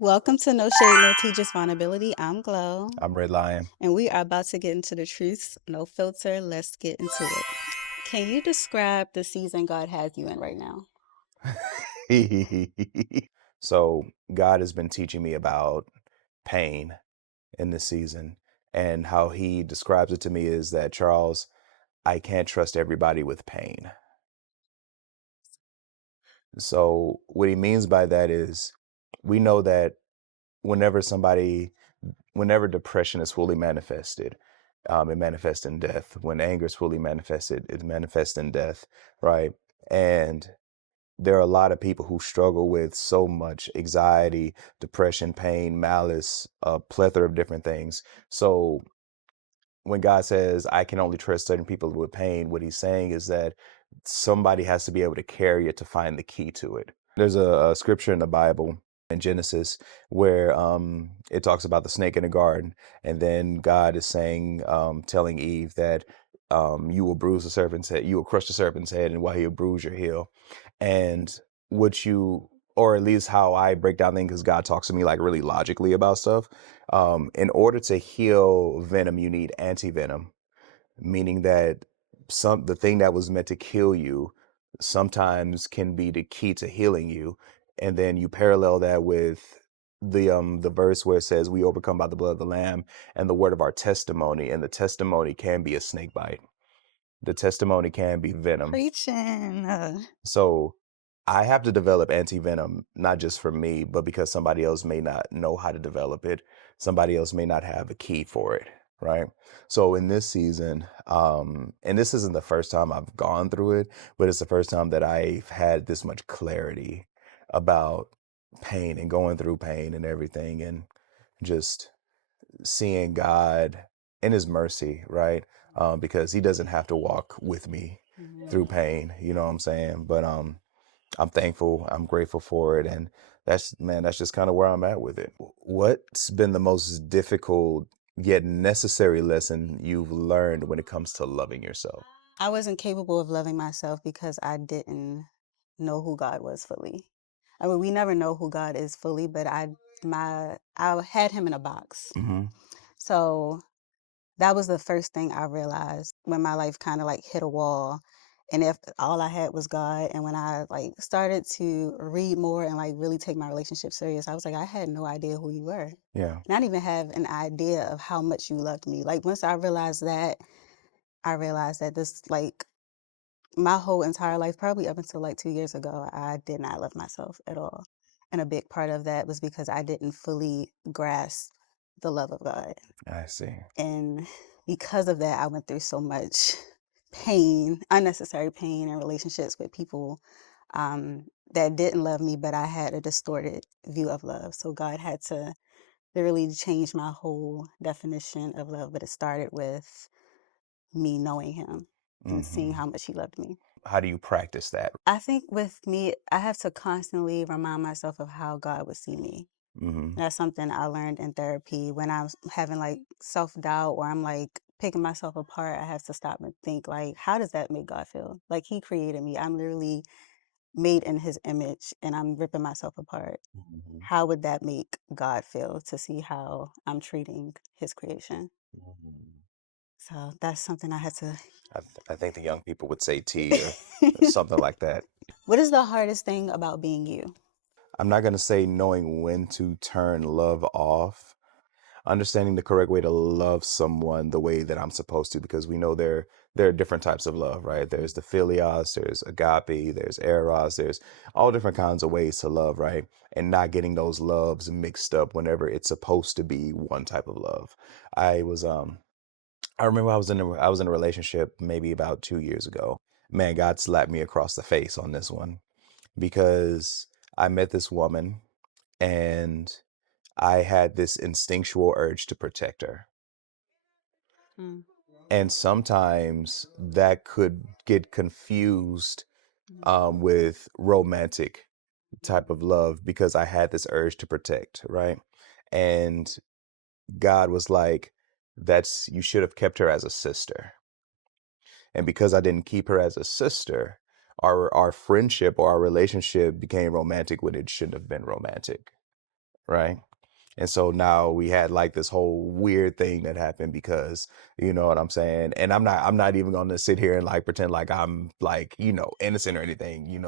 Welcome to No Shade, No Tea, Just Vulnerability. I'm Glow, I'm Red Lion. and we are about to get into the truths. No filter. Let's get into it. Can you describe the season God has you in right now? So God has been teaching me about pain in this season, and how he describes it to me is that, Charles, I can't trust everybody with pain. So what he means by that is, we know that whenever somebody, whenever depression is fully manifested, it manifests in death. When anger is fully manifested, it manifests in death, right? And there are a lot of people who struggle with so much anxiety, depression, pain, malice, a plethora of different things. So when God says, I can only trust certain people with pain, what he's saying is that somebody has to be able to carry it to find the key to it. There's a scripture in the Bible in Genesis where it talks about the snake in the garden, and then God is saying, telling Eve that you will bruise the serpent's head, you will crush the serpent's head, and while he'll bruise your heel. And what you, or at least how I break down things, because God talks to me like really logically about stuff. In order to heal venom, you need anti-venom, meaning that the thing that was meant to kill you sometimes can be the key to healing you. And then you parallel that with the verse where it says we overcome by the blood of the lamb and the word of our testimony, and the testimony can be a snake bite. The testimony can be venom. Preaching. So I have to develop anti-venom, not just for me, but because somebody else may not know how to develop it. Somebody else may not have a key for it, right? So in this season, and this isn't the first time I've gone through it, but it's the first time that I've had this much clarity about pain and going through pain and everything, and just seeing God in his mercy, right? Because he doesn't have to walk with me through pain, you know what I'm saying? But I'm thankful, I'm grateful for it, and that's just kind of where I'm at with it. What's been the most difficult yet necessary lesson you've learned when it comes to loving yourself? I wasn't capable of loving myself because I didn't know who God was fully. I mean, we never know who God is fully, but I had him in a box. Mm-hmm. So that was the first thing I realized when my life kind of like hit a wall. And if all I had was God, and when I like started to read more and like really take my relationship serious, I was like, I had no idea who you were. Yeah. Not even have an idea of how much you loved me. Like once I realized that, I realized that this like my whole entire life, probably up until like 2 years ago, I did not love myself at all. And a big part of that was because I didn't fully grasp the love of God. I see. And because of that, I went through so much pain, unnecessary pain in relationships with people that didn't love me, but I had a distorted view of love. So God had to literally change my whole definition of love. But it started with me knowing him and seeing Mm-hmm. how much he loved me. How do you practice that? I think with me, I have to constantly remind myself of how God would see me. Mm-hmm. That's something I learned in therapy. When I'm having like self doubt or I'm like picking myself apart, I have to stop and think like, how does that make God feel? Like he created me. I'm literally made in his image and I'm ripping myself apart. Mm-hmm. How would that make God feel to see how I'm treating his creation? Mm-hmm. So that's something I had to. I think the young people would say tea or something like that. What is the hardest thing about being you? I'm not going to say knowing when to turn love off, understanding the correct way to love someone the way that I'm supposed to, because we know there are different types of love, right? There's the philios, there's agape, there's eros, there's all different kinds of ways to love, right? And not getting those loves mixed up whenever it's supposed to be one type of love. I was I remember I was in a relationship maybe about 2 years ago. Man, God slapped me across the face on this one, because I met this woman and I had this instinctual urge to protect her. Mm. And sometimes that could get confused with romantic type of love, because I had this urge to protect, right? And God was like, you should have kept her as a sister. And because I didn't keep her as a sister, our friendship or our relationship became romantic when it shouldn't have been romantic, right? And so now we had like this whole weird thing that happened because, you know what I'm saying? And I'm not even going to sit here and like pretend like I'm like, innocent or anything,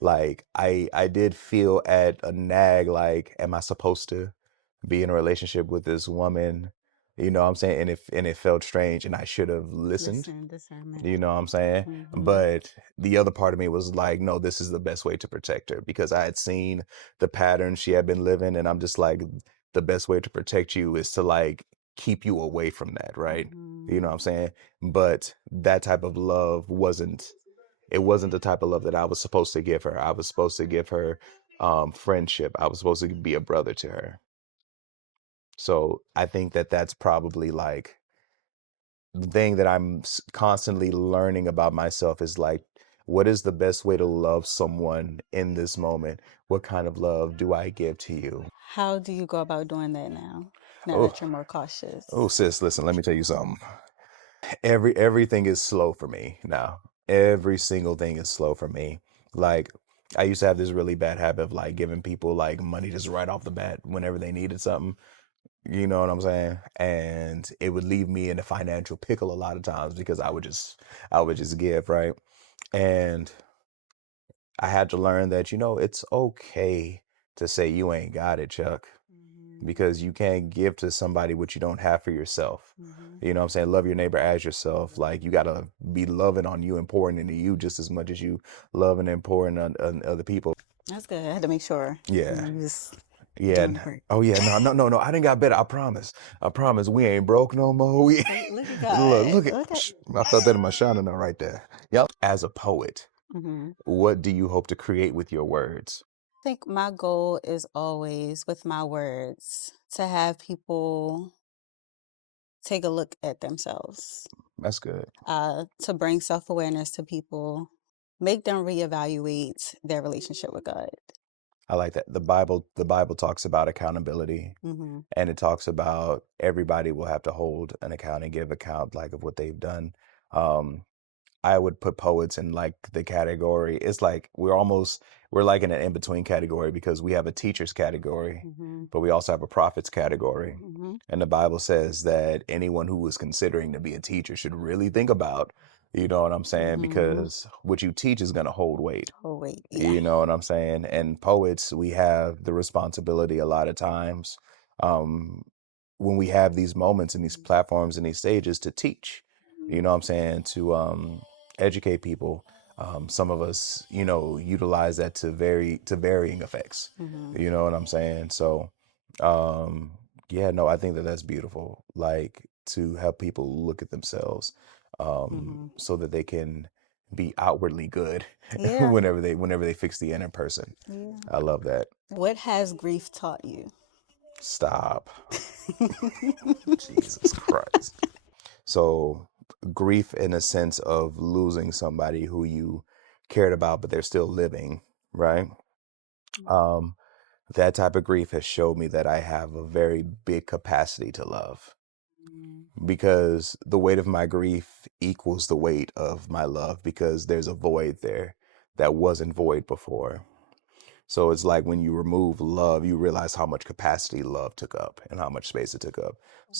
like I did feel at a nag, like, am I supposed to be in a relationship with this woman? You know what I'm saying? And it felt strange and I should have listened. Listen, discernment. You know what I'm saying? Mm-hmm. But the other part of me was like, no, this is the best way to protect her because I had seen the pattern she had been living. And I'm just like, the best way to protect you is to like keep you away from that, right? You Mm-hmm. know what I'm saying? But that type of love it wasn't the type of love that I was supposed to give her. I was supposed to give her friendship. I was supposed to be a brother to her. So I think that that's probably like the thing that I'm constantly learning about myself is like, what is the best way to love someone in this moment? What kind of love do I give to you? How do you go about doing that now? Now Oh, that you're more cautious. oh, sis, listen, let me tell you something. Everything is slow for me now. Every single thing is slow for me. Like, I used to have this really bad habit of like giving people like money just right off the bat whenever they needed something. You know what I'm saying? And it would leave me in a financial pickle a lot of times because I would just give, right? And I had to learn that, it's okay to say you ain't got it, Chuck, Mm-hmm. because you can't give to somebody what you don't have for yourself. Mm-hmm. You know what I'm saying? Love your neighbor as yourself. Like you gotta be loving on you and pouring into you just as much as you loving and pouring on other people. That's good. I had to make sure. Yeah. You just Yeah. doing the work. Oh yeah. No, no, no, no. I didn't got better. I promise. I promise. We ain't broke no more. We Look at look, God. look at. Look at. I felt that in my shining now right there. Yep. As a poet, Mm-hmm. what do you hope to create with your words? I think my goal is always with my words to have people take a look at themselves, That's good. to bring self awareness to people, make them reevaluate their relationship with God. I like that. The Bible talks about accountability, Mm-hmm. and it talks about everybody will have to hold an account and give account like of what they've done. Um, I would put poets in like the category. It's like we're like in an in between category because we have a teachers category, Mm-hmm. but we also have a prophets category. Mm-hmm. And the Bible says that anyone who is considering to be a teacher should really think about, you know what I'm saying? Mm-hmm. Because what you teach is going to hold weight. Oh wait, yeah. You know what I'm saying? And poets, we have the responsibility a lot of times um, when we have these moments and these platforms and these stages to teach, you know what I'm saying? To educate people. Some of us, utilize that to varying effects. Mm-hmm. You know what I'm saying? So, um, yeah, no, I think that that's beautiful. Like to help people look at themselves, Mm-hmm. so that they can be outwardly good Yeah. whenever they fix the inner person. Yeah. I love that. What has grief taught you? Stop. Jesus Christ. So grief in a sense of losing somebody who you cared about, but they're still living, right? Um, that type of grief has showed me that I have a very big capacity to love because the weight of my grief equals the weight of my love because there's a void there that wasn't void before. So it's like when you remove love, you realize how much capacity love took up and how much space it took up.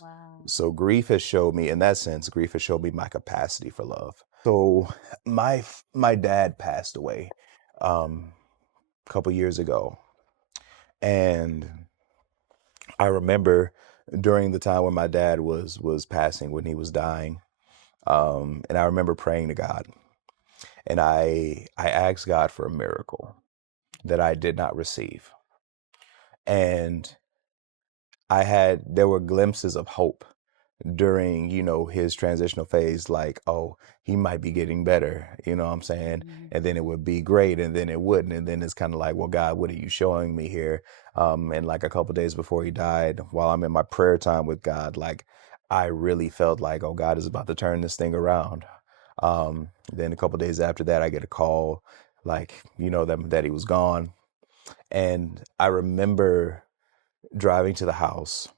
Wow. So grief has showed me, in that sense, grief has showed me my capacity for love. So my dad passed away a couple years ago, and I remember during the time when my dad was passing, when he was dying, and I remember praying to God, and I asked God for a miracle that I did not receive, and there were glimpses of hope during, his transitional phase, like, oh, he might be getting better, you know what I'm saying? Mhm. And then it would be great, and then it wouldn't. And then it's kind of like, well, God, what are you showing me here? And like a couple days before he died, while I'm in my prayer time with God, like I really felt like, oh, God is about to turn this thing around. Then a couple days after that, I get a call, like, that he was gone. And I remember driving to the house,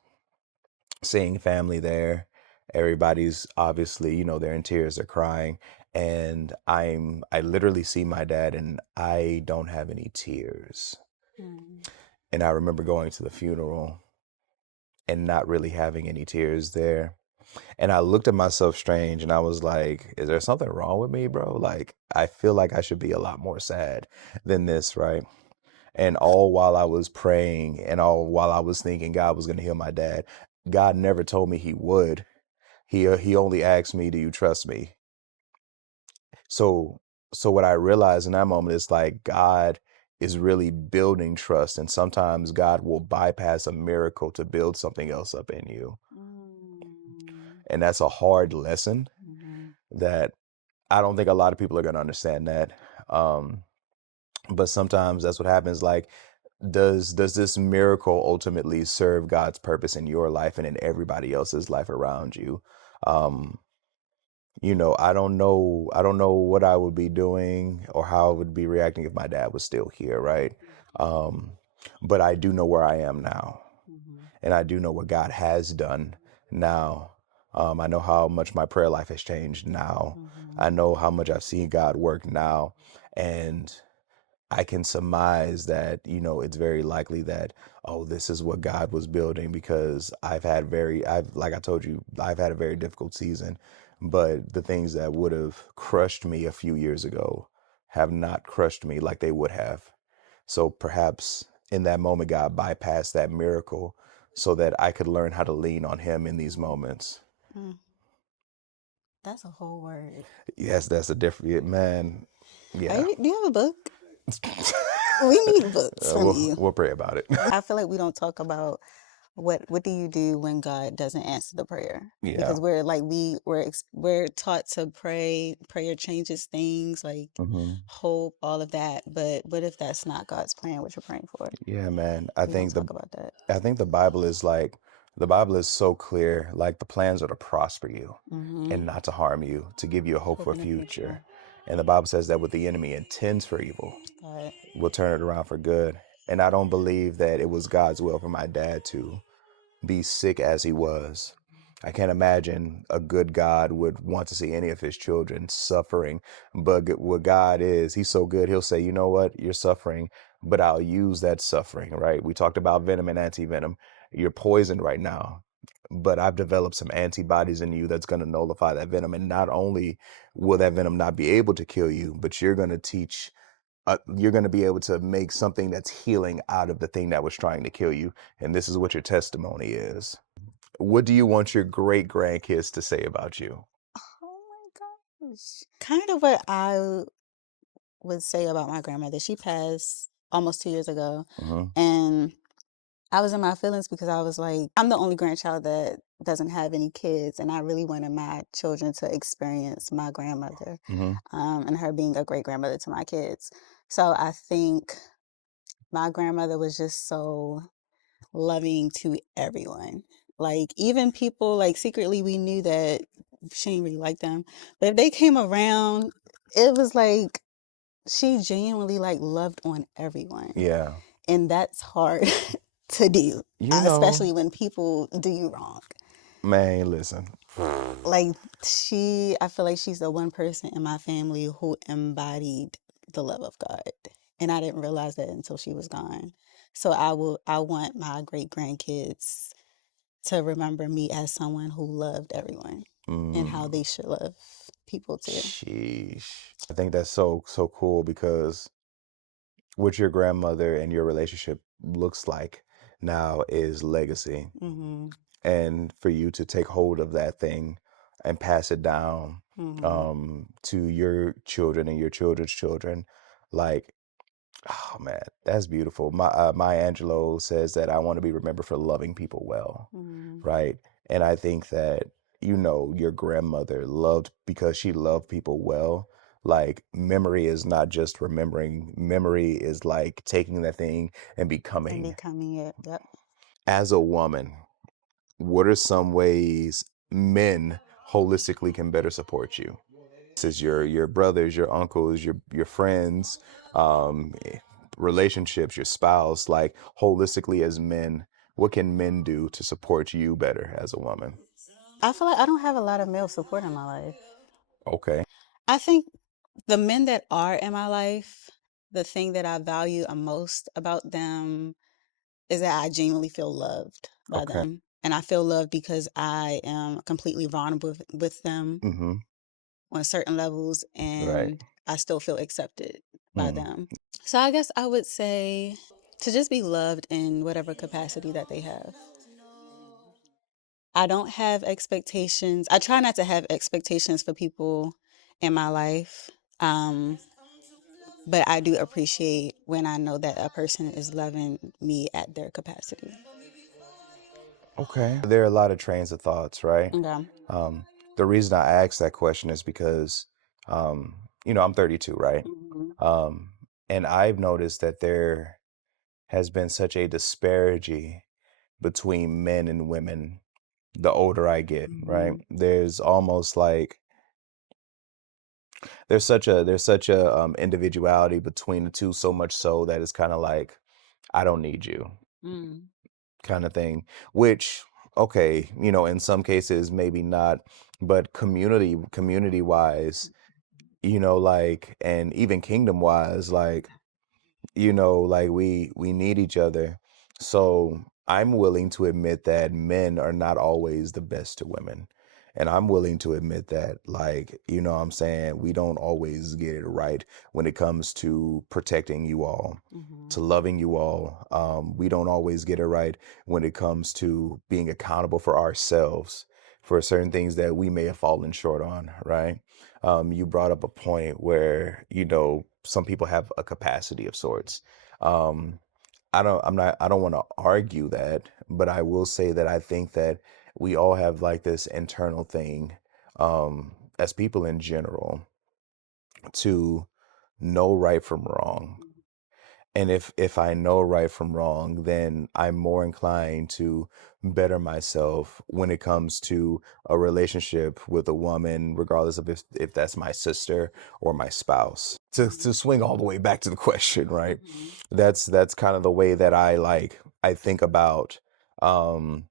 seeing family there. Everybody's obviously, they're in tears, they're crying. And I literally see my dad and I don't have any tears. Mm. And I remember going to the funeral and not really having any tears there. And I looked at myself strange and I was like, is there something wrong with me, bro? Like, I feel like I should be a lot more sad than this, right? And all while I was praying and all while I was thinking God was going to heal my dad, God never told me he would. He only asked me, "Do you trust me?" So so what I realized in that moment is like God is really building trust, and sometimes God will bypass a miracle to build something else up in you. Mm. And that's a hard lesson Mhm. that I don't think a lot of people are going to understand that. Um, but sometimes that's what happens. Like, does this miracle ultimately serve God's purpose in your life and in everybody else's life around you? Um, I don't know what I would be doing or how I would be reacting if my dad was still here, right? Um, but I do know where I am now, Mhm. and I do know what God has done now. I know how much my prayer life has changed now. Mhm. I know how much I've seen God work now, and I can surmise that, it's very likely that, oh, this is what God was building because like I told you, I've had a very difficult season, but the things that would have crushed me a few years ago have not crushed me like they would have. So perhaps in that moment, God bypassed that miracle so that I could learn how to lean on Him in these moments. Mm. That's a whole word. Yes, that's a different, man. Yeah. Do you have a book? We need books from we'll, you. we'll pray about it. I feel like we don't talk about what do you do when God doesn't answer the prayer? Yeah. Because we're like we're taught to pray. Prayer changes things, like hmm hope, all of that. But what if that's not God's plan? What you're praying for? Yeah, man. We don't talk about that. I think the Bible is so clear. Like, the plans are to prosper you Mm-hmm. and not to harm you, to give you a hope Hope for a in the future. future. And the Bible says that what the enemy intends for evil, God. will turn it around for good. And I don't believe that it was God's will for my dad to be sick as he was. I can't imagine a good God would want to see any of his children suffering. But what God is, he's so good, he'll say, you know what, you're suffering, but I'll use that suffering, right? We talked about venom and anti-venom. You're poisoned right now, but I've developed some antibodies in you that's going to nullify that venom. And not only will that venom not be able to kill you, but you're going to be able to make something that's healing out of the thing that was trying to kill you. And this is what your testimony is. What do you want your great grandkids to say about you? Oh my gosh. Kind of what I would say about my grandmother. She passed almost 2 years ago. hmm And I was in my feelings because I was like, I'm the only grandchild that doesn't have any kids. And I really wanted my children to experience my grandmother hmm and her being a great grandmother to my kids. So I think my grandmother was just so loving to everyone. Like, even people, like, secretly we knew that she didn't really like them. But if they came around, it was like she genuinely like loved on everyone. Yeah. And that's hard to do, You know, especially when people do you wrong. man, listen. Like, I feel like she's the one person in my family who embodied the love of God. And I didn't realize that until she was gone. So I want my great grandkids to remember me as someone who loved everyone and how Mm, they should love people too. sheesh. I think that's so cool because what your grandmother and your relationship looks like now is legacy. Mhm. And for you to take hold of that thing and pass it down Mhm. to your children and your children's children, like, oh man, that's beautiful. Maya Angelou says that I want to be remembered for loving people well, Mhm. right? And I think that, your grandmother loved because she loved people well. Like, memory is not just remembering. Memory is like taking that thing and And becoming. becoming it. Yep. As a woman, what are some ways men holistically can better support you? This is your brothers, your uncles, your friends, relationships, your spouse. Like, holistically as men, what can men do to support you better as a woman? I feel like I don't have a lot of male support in my life. Okay. I think the men that are in my life, the thing that I value most about them is that I genuinely feel loved by Okay. them. And I feel loved because I am completely vulnerable with them Mm-hmm. on certain levels, Right. and I still feel accepted by Mm. them. So I guess I would say to just be loved in whatever capacity that they have. I don't have expectations. I try not to have expectations for people in my life. Um, but I do appreciate when I know that a person is loving me at their capacity. Okay. There are a lot of trains of thoughts, right? Okay. Um, the reason I asked that question is because, I'm 32, right? Mhm. Um, and I've noticed that there has been such a disparity between men and women the older I get, right? Mhm. There's almost like there's such a individuality between the two, so much so that it's kind of like I don't need you Mm. kind of thing, which okay, in some cases maybe not, but community wise, like, and even kingdom wise, like, like we need each other. So I'm willing to admit that men are not always the best to women. And I'm willing to admit that, like, what I'm saying, we don't always get it right when it comes to protecting you all, to Mhm. loving you all. We don't always get it right when it comes to being accountable for ourselves for certain things that we may have fallen short on, right? You brought up a point where, some people have a capacity of sorts. Um, I don't want to argue that, but I will say that I think that we all have like this internal thing, as people in general, to know right from wrong. And if I know right from wrong, then I'm more inclined to better myself when it comes to a relationship with a woman, regardless of if that's my sister or my spouse. To swing all the way back to the question, right? Mhm. That's kind of the way that I think about um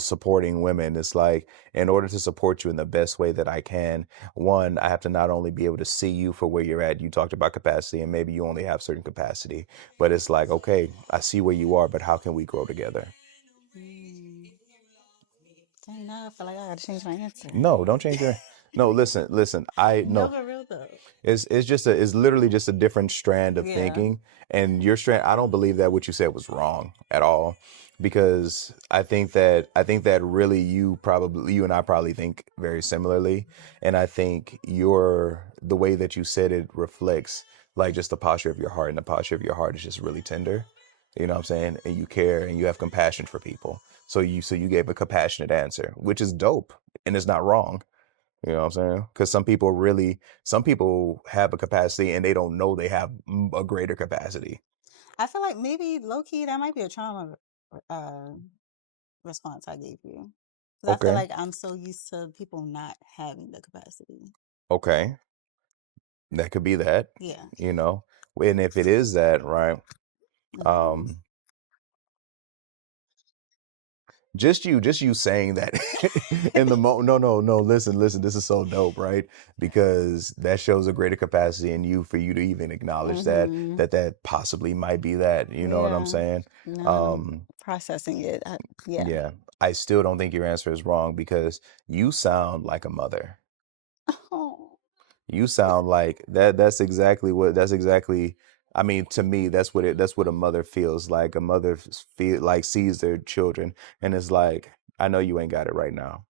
supporting women. It's like, in order to support you in the best way that I can, one, I have to not only be able to see you for where you're at. You talked about capacity, and maybe you only have certain capacity, but it's like, okay, I see where you are, but how can we grow together? Mm. Dang, now I feel like I gotta change my answer. No, don't change your. No, listen. I No, no. for real though. It's literally just a different strand of Yeah. thinking, and your strand, I don't believe that what you said was wrong at all, because I think that really you and I probably think very similarly, and I think the way that you said it reflects like just the posture of your heart, and the posture of your heart is just really tender. You know what I'm saying? And you care and you have compassion for people. So you gave a compassionate answer, which is dope, and it's not wrong. You know what I'm saying? Because some people have a capacity and they don't know they have a greater capacity. I feel like maybe low key that might be a trauma uh, response I gave you. Because I feel Okay. like I'm so used to people not having the capacity. Okay. That could be that, Yeah. you know. And if it is that, right? Hmm. Um, just you saying that in the no, listen, this is so dope, right? Because that shows a greater capacity in you for you to even acknowledge that Hmm. that possibly might be that, you know what I'm Yeah. saying? Now I'm Um, processing it. Yeah. yeah. I still don't think your answer is wrong because you sound like a mother. Oh. You sound like that. That's exactly. I mean, to me, that's what a mother feels like. A mother feel like sees their children and is like, I know you ain't got it right now.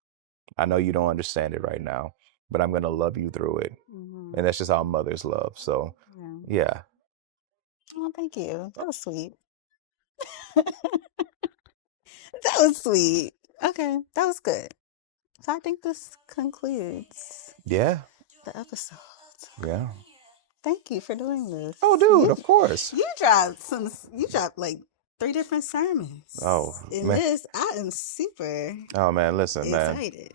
I know you don't understand it right now, but I'm gonna love you through it. Hmm. And that's just how mothers love. So, Yeah. yeah, Oh, thank you. That was sweet. That was sweet. Okay, that was good. So I think this concludes yeah, the episode. yeah. Thank you for doing this. Oh, dude, of course. You dropped like three different sermons. Oh In man, this, I am super oh man. Listen, man. excited.